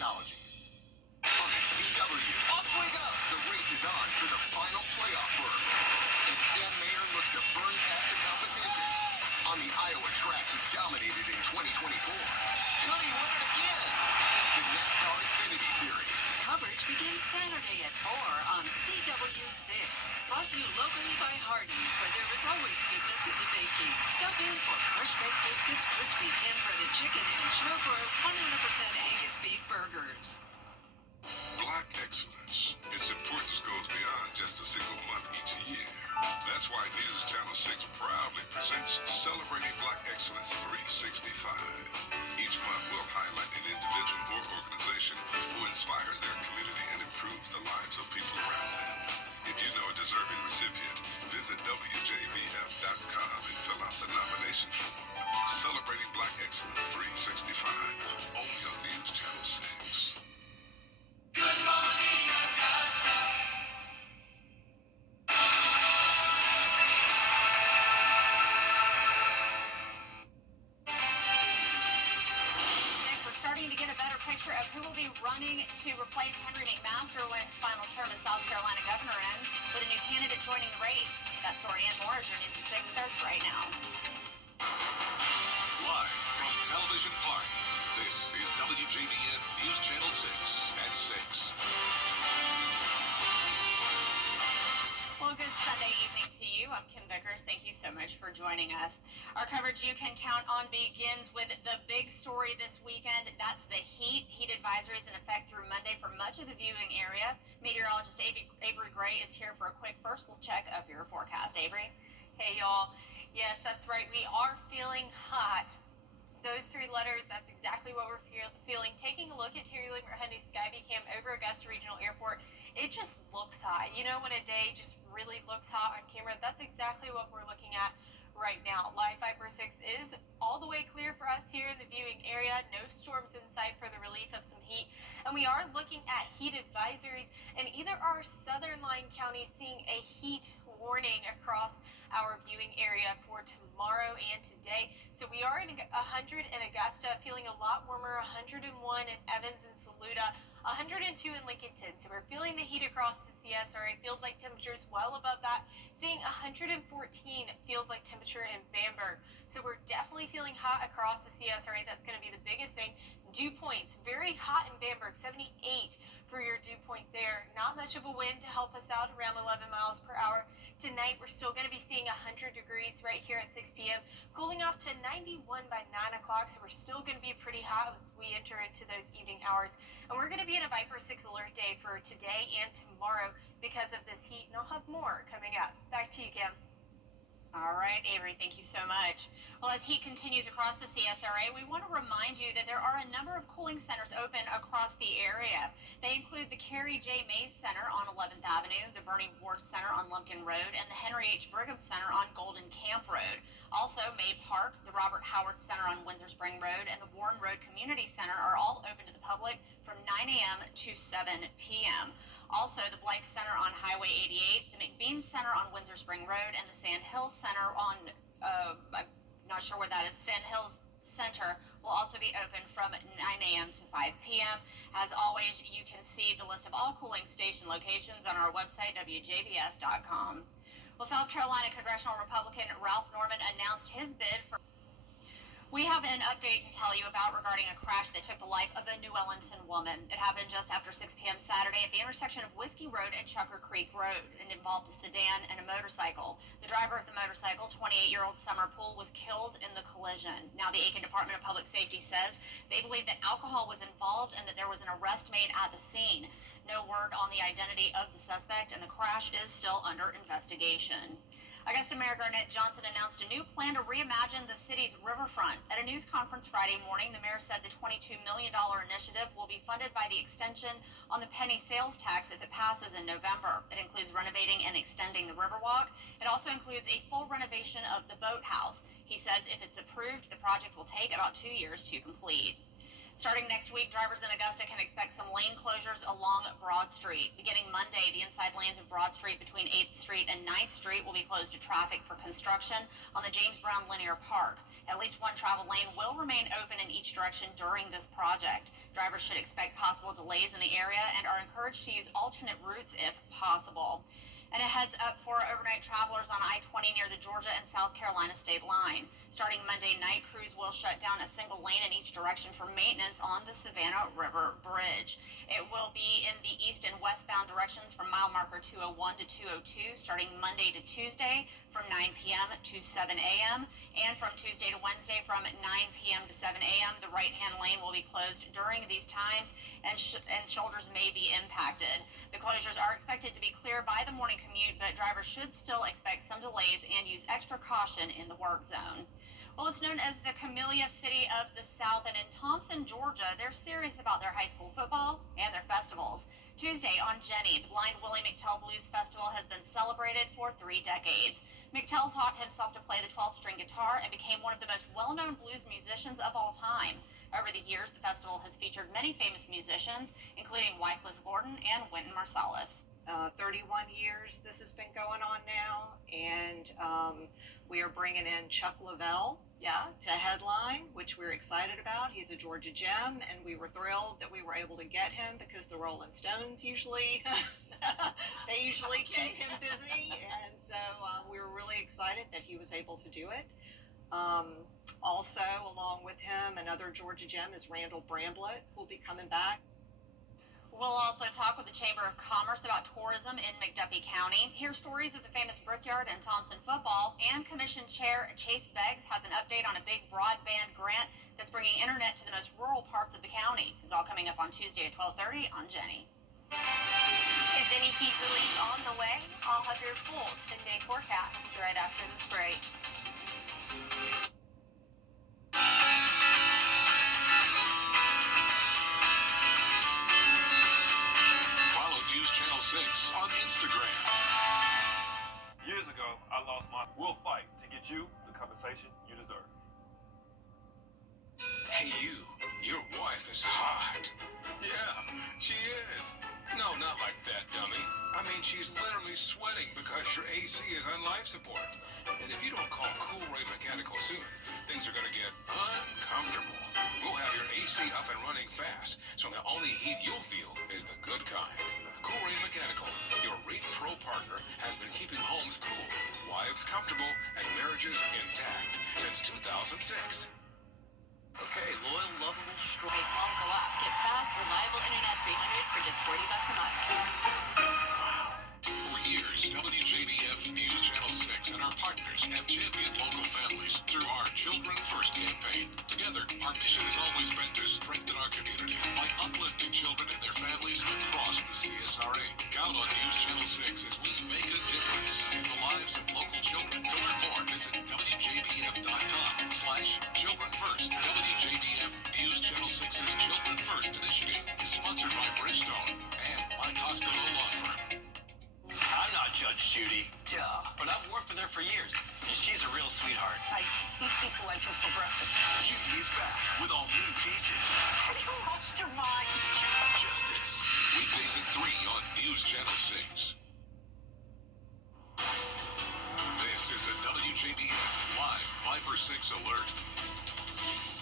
technology. On the CW, up we go! The race is on for the final playoff berth. And Sam Mayer looks to burn past the competition. On the Iowa track, he dominated in 2024. Could he win it again? The NASCAR Xfinity Series. Coverage begins Saturday at 4 on CW6. Brought to you locally by Hardee's, where there is always goodness in the baking. Stop in for fresh baked biscuits, crispy hand-breaded chicken, and show-grilled 100% Angus beef burgers. Black excellence. Its importance goes beyond just a single month each year. That's why News Channel 6 proudly presents Celebrating Black Excellence 365. Each month we'll highlight an individual or organization who inspires their community and improves the lives of people around them. If you know a deserving recipient, visit WJBF.com and fill out the nomination form. Celebrating Black Excellence 365. Only on News Channel 6. Good morning, Augusta. Next, we're starting to get a better picture of who will be running to replace Henry McMaster when his final term as South Carolina governor ends, with a new candidate joining the race. That story and more as your News at 6 starts right now. Live from Television Park, this is WJBF News Channel 6 at 6. Well, good Sunday evening to you. I'm Kim Vickers. Thank you so much for joining us. Our coverage you can count on begins with the big story this weekend. That's the heat. Heat advisories in effect through Monday for much of the viewing area. Meteorologist Avery Gray is here for a quick first check of your forecast. Avery? Hey, y'all. Yes, that's right. We are feeling hot. Those three letters, that's exactly what we're feeling. Taking a look at Terry Lee Hyundai Skyview Cam over Augusta Regional Airport, it just looks hot. You know, when a day just really looks hot on camera, that's exactly what we're looking at right now. Live Viper 6 is all the way clear for us here in the viewing area. No storms in sight for the relief of some heat. And we are looking at heat advisories, and either our southern line counties seeing a heat warning across our viewing area for tomorrow and today. So we are in 100 in Augusta, feeling a lot warmer, 101 in Evans and Saluda, 102 in Lincolnton. So we're feeling the heat across the CSRA. Feels like temperatures well above that. Seeing 114 feels like temperature in Bamberg. So we're definitely feeling hot across the CSRA. That's going to be the biggest thing. Dew points, very hot in Bamberg, 78 for your dew point there. Not much of a wind to help us out, around 11 miles per hour. Tonight, we're still going to be seeing 100 degrees right here at 6 p.m., cooling off to 91 by 9 o'clock, so we're still going to be pretty hot as we enter into those evening hours. And we're going to be in a Viper 6 alert day for today and tomorrow because of this heat, and I'll have more coming up. Back to you, Kim. All right, Avery, thank you so much. Well, as heat continues across the CSRA, we want to remind you that there are a number of cooling centers open across the area. They include the Carrie J. Mays Center on 11th Avenue, the Bernie Ward Center on Lumpkin Road, and the Henry H. Brigham Center on Golden Camp Road. Also, May Park, the Robert Howard Center on Windsor Spring Road, and the Warren Road Community Center are all open to the public from 9 a.m. to 7 p.m. Also, the Blythe Center on Highway 88, the McBean Center on Windsor Spring Road, and the Sand Hills Center on, I'm not sure where that is, Sand Hills Center will also be open from 9 a.m. to 5 p.m. As always, you can see the list of all cooling station locations on our website, WJBF.com. Well, South Carolina Congressional Republican Ralph Norman announced his bid for... We have an update to tell you about regarding a crash that took the life of a New Ellenton woman. It happened just after 6 p.m. Saturday at the intersection of Whiskey Road and Chucker Creek Road and involved a sedan and a motorcycle. The driver of the motorcycle, 28-year-old Summer Poole, was killed in the collision. Now, the Aiken Department of Public Safety says they believe that alcohol was involved and that there was an arrest made at the scene. No word on the identity of the suspect, and the crash is still under investigation. Augusta Mayor Garnett Johnson announced a new plan to reimagine the city's riverfront. At a news conference Friday morning, the mayor said the $22 million initiative will be funded by the extension on the penny sales tax if it passes in November. It includes renovating and extending the Riverwalk. It also includes a full renovation of the boathouse. He says if it's approved, the project will take about 2 years to complete. Starting next week, drivers in Augusta can expect some lane closures along Broad Street. Beginning Monday, the inside lanes of Broad Street between 8th Street and 9th Street will be closed to traffic for construction on the James Brown Linear Park. At least one travel lane will remain open in each direction during this project. Drivers should expect possible delays in the area and are encouraged to use alternate routes if possible. And a heads up for overnight travelers on I-20 near the Georgia and South Carolina state line. Starting Monday night, crews will shut down a single lane in each direction for maintenance on the Savannah River Bridge. It will be in the east and westbound directions from mile marker 201 to 202, starting Monday to Tuesday from 9 p.m. to 7 a.m. and from Tuesday to Wednesday from 9 p.m. to 7 a.m. The right-hand lane will be closed during these times, and shoulders may be impacted. The closures are expected to be clear by the morning commute, but drivers should still expect some delays and use extra caution in the work zone. Well, it's known as the Camellia City of the South, and in Thompson, Georgia, they're serious about their high school football and their festivals. Tuesday on Jenny, the Blind Willie McTell Blues Festival has been celebrated for 3 decades. McTell taught himself to play the 12-string guitar and became one of the most well-known blues musicians of all time. Over the years, the festival has featured many famous musicians, including Wycliffe Gordon and Wynton Marsalis. 31 years this has been going on now, and we are bringing in Chuck Lavelle to headline, which we're excited about. He's a Georgia gem, and we were thrilled that we were able to get him because the Rolling Stones usually keep him busy, and so we were really excited that he was able to do it. Also, along with him, another Georgia gem is Randall Bramblett, who'll be coming back. We'll also talk with the Chamber of Commerce about tourism in McDuffie County, hear stories of the famous Brickyard and Thompson football, and Commission Chair Chase Beggs has an update on a big broadband grant that's bringing internet to the most rural parts of the county. It's all coming up on Tuesday at 12:30 on Jenny. Is any heat relief on the way? I'll have your full 10-day forecast right after this break. Follow News Channel 6 on Instagram. Years ago, I lost my will fight to get you the compensation you deserve. Hey, your wife is hot. Yeah, she is. No, not like that, dummy. I mean, she's literally sweating because your AC is on life support. And if you don't call Cool Ray Mechanical soon, things are gonna get uncomfortable. We'll have your AC up and running fast, so the only heat you'll feel is the good kind. Cool Ray Mechanical, your rate pro partner, has been keeping homes cool, wives comfortable, and marriages intact since 2006. Okay, loyal, lovable, strong. Make mom go up. Get fast, reliable internet 300 for just $40 a month. For years, WJBF News Channel 6 and our partners have championed local families through our Children First campaign. Together, our mission has always been to strengthen our community by uplifting children and their families across the CSRA. Count on News Channel 6 as we make a difference in the lives of local children. To learn more, visit WJBF.com/Children First. WJBF News Channel 6's Children First initiative is sponsored by Bridgestone and Mike Costello Law Firm. I'm not Judge Judy, but I've worked with her for years, and she's a real sweetheart. I eat people like this for breakfast. Judy is back with all new cases. Have you lost your mind? Justice. Weekdays at 3 on News Channel 6. This is a WJBF Live Viper 6 alert.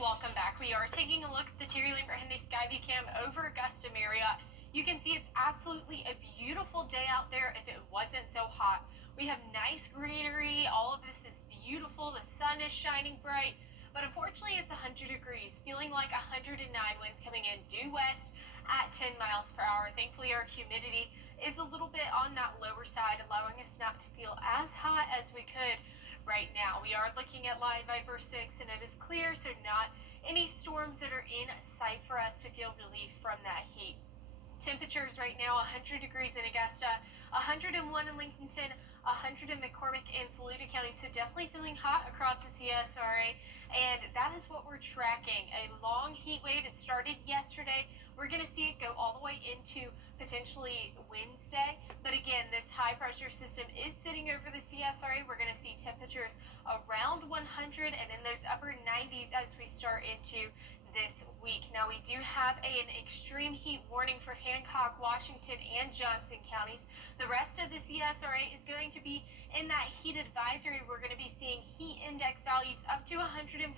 Welcome back. We are taking a look at the Terry Lambert Hyundai Skyview Cam over Augusta Marriott. You can see it's absolutely a beautiful day out there if it wasn't so hot. We have nice greenery. All of this is beautiful. The sun is shining bright. But unfortunately, it's 100 degrees, feeling like 109 winds coming in due west at 10 miles per hour. Thankfully, our humidity is a little bit on that lower side, allowing us not to feel as hot as we could right now. We are looking at Live Viper 6, and it is clear, so not any storms that are in sight for us to feel relief from that heat. Temperatures right now, 100 degrees in Augusta, 101 in Lincolnton, 100 in McCormick and Saluda County. So definitely feeling hot across the CSRA. And that is what we're tracking. A long heat wave. It started yesterday. We're going to see it go all the way into potentially Wednesday. But again, this high pressure system is sitting over the CSRA. We're going to see temperatures around 100 and in those upper 90s as we start into this week. Now, we do have an extreme heat warning for Hancock, Washington, and Johnson counties. The rest of the CSRA is going to be in that heat advisory. We're going to be seeing heat index values up to 114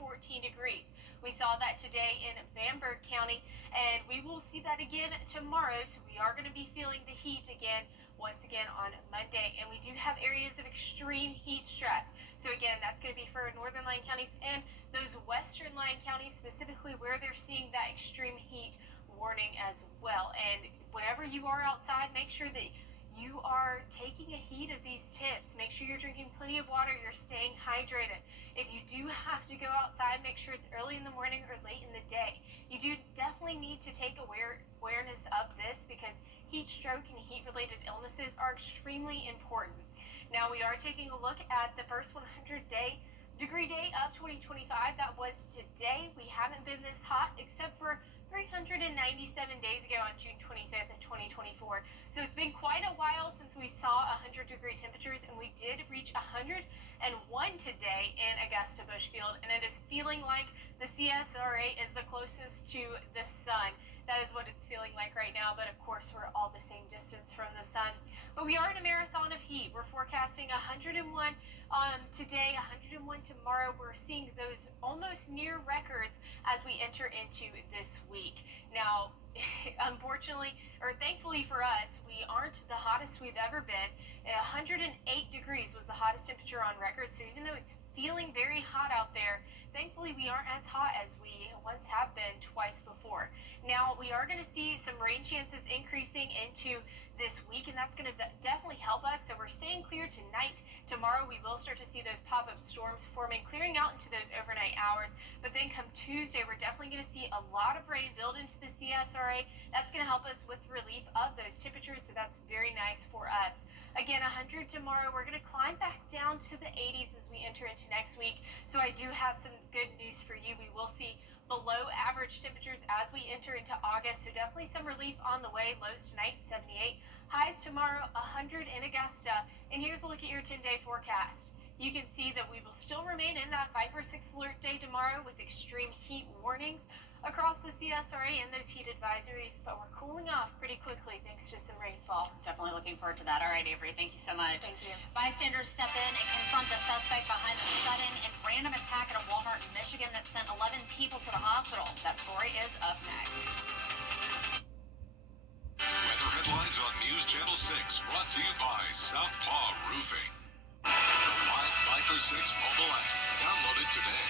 degrees. We saw that today in Bamberg County, and we will see that again tomorrow. So we are going to be feeling the heat again, once again on Monday. And we do have areas of extreme heat stress. So again, that's going to be for northern line counties and those western line counties, specifically where they're seeing that extreme heat warning as well. And whenever you are outside, make sure that you are taking a heed of these tips. Make sure you're drinking plenty of water, you're staying hydrated. If you do have to go outside, make sure it's early in the morning or late in the day. You do definitely need to take awareness of this, because heat stroke and heat related illnesses are extremely important. Now, we are taking a look at the first 100-degree day of 2025. That was today. We haven't been this hot except for 397 days ago on June 25th of 2024. So it's been quite a while since we saw 100-degree temperatures, and we did reach 101 today in Augusta Bushfield, and it is feeling like the CSRA is the closest to the sun. That is what it's feeling like right now, but of course we're all the same distance from the sun. But we are in a marathon of heat. We're forecasting 101 today, 101 tomorrow. We're seeing those almost near records as we enter into this week. Now, unfortunately, or thankfully for us, we aren't the hottest we've ever been. 108 degrees was the hottest temperature on record, so even though it's feeling very hot out there, thankfully we aren't as hot as we once have been twice before. Now, we are going to see some rain chances increasing into this week, and that's going to definitely help us. So we're staying clear tonight. Tomorrow we will start to see those pop-up storms forming, clearing out into those overnight hours. But then come Tuesday, we're definitely going to see a lot of rain build into the CSRA. That's going to help us with relief of those temperatures, so that's very nice for us. Again, 100 tomorrow. We're going to climb back down to the 80s as we enter into next week. So I do have some good news for you. We will see below average temperatures as we enter into August. So definitely some relief on the way. Lows tonight, 78. Highs tomorrow, 100 in Augusta. And here's a look at your 10-day forecast. You can see that we will still remain in that Viper 6 alert day tomorrow with extreme heat warnings across the CSRA and those heat advisories, but we're cooling off pretty quickly thanks to some rainfall. Definitely looking forward to that. All right, Avery, thank you so much. Thank you. Bystanders step in and confront the suspect behind a sudden and random attack at a Walmart in Michigan that sent 11 people to the hospital. That story is up next. Weather headlines on News Channel 6, brought to you by Southpaw Roofing. The Wild Viper 6 mobile app. Download it today.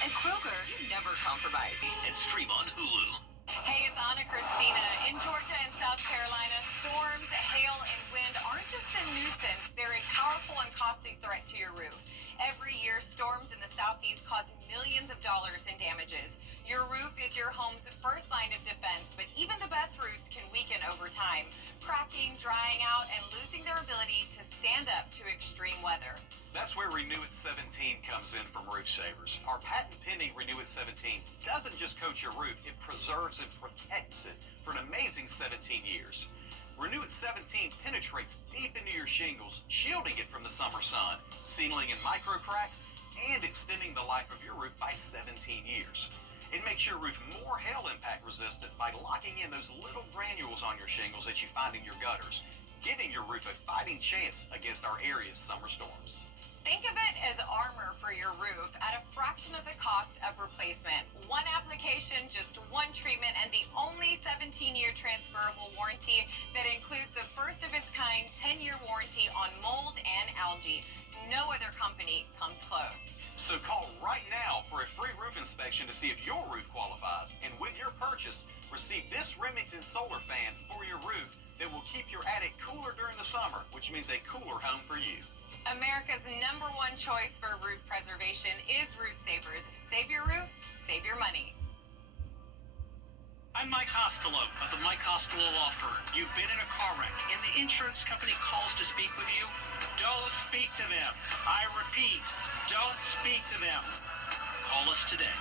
At Kroger, you never compromise. And stream on Hulu. Hey, it's Anna Christina. In Georgia and South Carolina, storms, hail, and wind aren't just a nuisance. They're a powerful and costly threat to your roof. Every year, storms in the southeast cause millions of dollars in damages. Your roof is your home's first line of defense, but even the best roofs can weaken over time, cracking, drying out, and losing their ability to stand up to extreme weather. That's where Renew It 17 comes in from Roof Savers. Our patent-pending Renew It 17 doesn't just coat your roof, it preserves and protects it for an amazing 17 years. Renew It 17 penetrates deep into your shingles, shielding it from the summer sun, sealing in micro cracks, and extending the life of your roof by 17 years. It makes your roof more hail impact resistant by locking in those little granules on your shingles that you find in your gutters, giving your roof a fighting chance against our area's summer storms. Think of it as armor for your roof at a fraction of the cost of replacement. One application, just one treatment, and the only 17-year transferable warranty that includes the first of its kind 10-year warranty on mold and algae. No other company comes close. So call right now for a free roof inspection to see if your roof qualifies. And with your purchase, receive this Remington solar fan for your roof that will keep your attic cooler during the summer, which means a cooler home for you. America's #1 choice for roof preservation is Roof Savers. Save your roof, save your money. I'm Mike Costello of the Mike Costello Law Firm. You've been in a car wreck and the insurance company calls to speak with you? Don't speak to them. I repeat, don't speak to them. Call us today.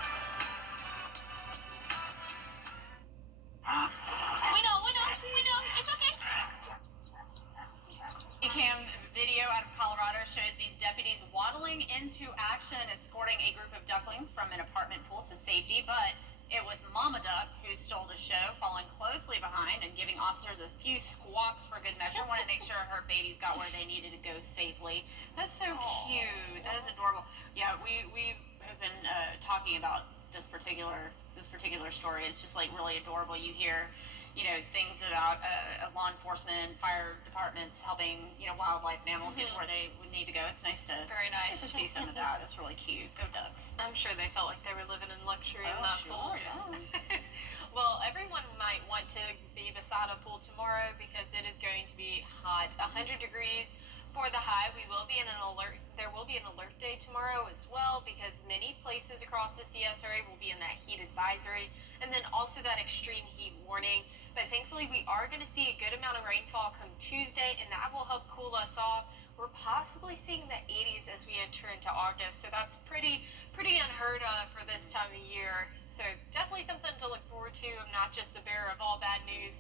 We know, it's okay. Cam video out of Colorado shows these deputies waddling into action, escorting a group of ducklings from an apartment pool to safety. mama duck who stole the show, following closely behind and giving officers a few squawks for good measure. Want to make sure her babies got where they needed to go safely. That's so cute. That is adorable. Yeah, we have been talking about this particular story. It's just like really adorable. You hear, things about law enforcement, fire departments helping, wildlife and animals get to where they would need to go. It's nice to see some of that. It's really cute. Go Ducks. I'm sure they felt like they were living in luxury in Oh, that sure, pool. yeah. Well, everyone might want to be beside a pool tomorrow because it is going to be hot. 100 degrees for the high. There will be an alert day tomorrow as well because many places across the CS area will be in that heat advisory and then also that extreme heat warning. But thankfully we are going to see a good amount of rainfall come Tuesday and that will help cool us off. We're possibly seeing the 80s as we enter into August, so that's pretty unheard of for this time of year. So definitely something to look forward to. I'm not just the bearer of all bad news.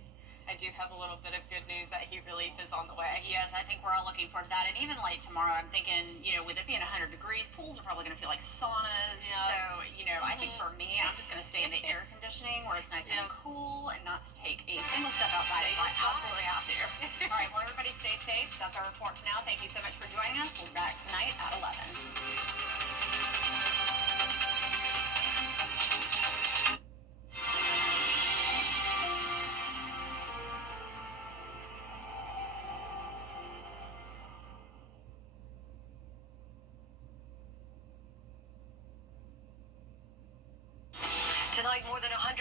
I do have a little bit of good news that heat relief is on the way. Yes, I think we're all looking forward to that. And even late tomorrow, I'm thinking, with it being 100 degrees, pools are probably going to feel like saunas. Yeah. So, I think for me, I'm just going to stay in the air conditioning where it's nice and cool and not to take a single step outside if I absolutely have to. All right, well, everybody stay safe. That's our report for now. Thank you so much for joining us. We'll be back tonight at 11. Tonight, more than 100